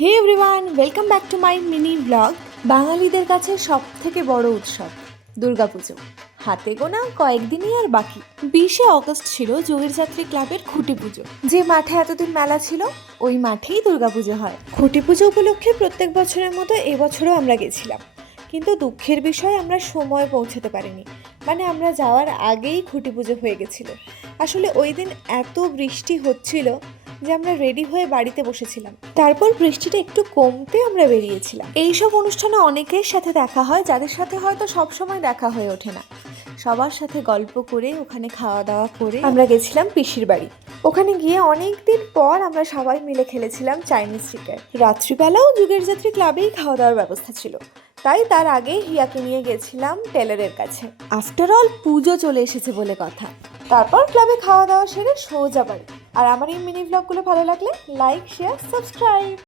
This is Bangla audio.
Hey everyone welcome back to my mini blog বাঙালিদের কাছে সব থেকে বড় উৎসব, দুর্গাপুজো। হাতে গোনা কয়েকদিনই আর বাকি। বিশে অগস্ট ছিল যোগের যাত্রী ক্লাবের খুঁটি পুজো। যে মাঠে এতদিন মেলা ছিল, ওই মাঠেই দুর্গাপুজো হয়। খুঁটি পুজো উপলক্ষে প্রত্যেক বছরের মতো এবছরও আমরা গেছিলাম। কিন্তু দুঃখের বিষয়, আমরা সময় পৌঁছাতে পারিনি। মানে আমরা যাওয়ার আগেই খুঁটি পুজো হয়ে গেছিল। আসলে ওই দিন এত বৃষ্টি হচ্ছিল যে আমরা রেডি হয়ে বাড়িতে বসেছিলাম। তারপর বৃষ্টিটা একটু কমতে আমরা বেরিয়েছিলাম। এইসব অনুষ্ঠানে অনেকের সাথে দেখা হয়, যাদের সাথে হয়তো সব সময় দেখা হয়ে ওঠে না। সবার সাথে গল্প করে, ওখানে খাওয়া দাওয়া করে আমরা গেছিলাম পিসির বাড়ি। ওখানে গিয়ে অনেক দিন পর আমরা সবাই মিলে খেলেছিলাম চাইনিজ চিকেন রাত্রিবেলাও যুগের যাত্রী ক্লাবেই খাওয়া দাওয়ার ব্যবস্থা ছিল। তাই তার আগে হিয়াকে নিয়ে গেছিলাম টেলারের কাছে। আফটার অল পুজো চলে এসেছে বলে কথা। তারপর ক্লাবে খাওয়া দাওয়া সেরে সোজা বাড়ি। আর আমার এই মিনি ব্লগগুলো ভালো লাগলে লাইক শেয়ার সাবস্ক্রাইব